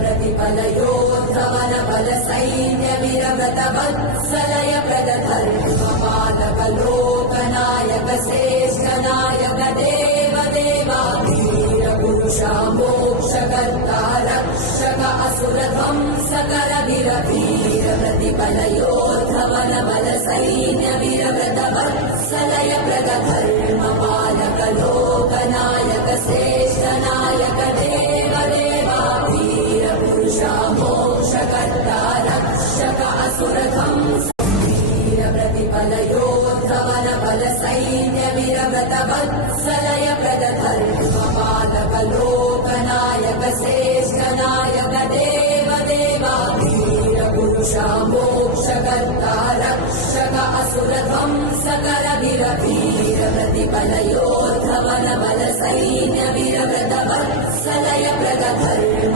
प्रतिफलयोद्धवन बल सैन्य वीरव्रत वत्सलय प्रदधर्मपालक लोकनायक श्रेष्ठ नायक देव देवाधीर पुरुषा मोक्षकर्ता रक्षक असुर ध्वंसकर वीर प्रतिफलयोद्धवन बल सैन्य वीरव्रत वत्सलय प्रदधर्मपालक लोकनायक श्रेष्ठ नायक देव देवाधीर पुरुषा मोक्षकर्ता रक्षक असुर ध्वंसकर प्रतिफलयोद्धवन बल सैन्य वीरव्रत वत्सलय प्रदधर्मपालक लोकनायक श्रेष्ठ नायक देव देवाधीर पुरुषा मोक्षकर्ता रक्षक असुर ध्वंसकर वीर प्रतिफलयोद्धवन बल सैन्य वीरव्रत वत्सलय प्रदधर्म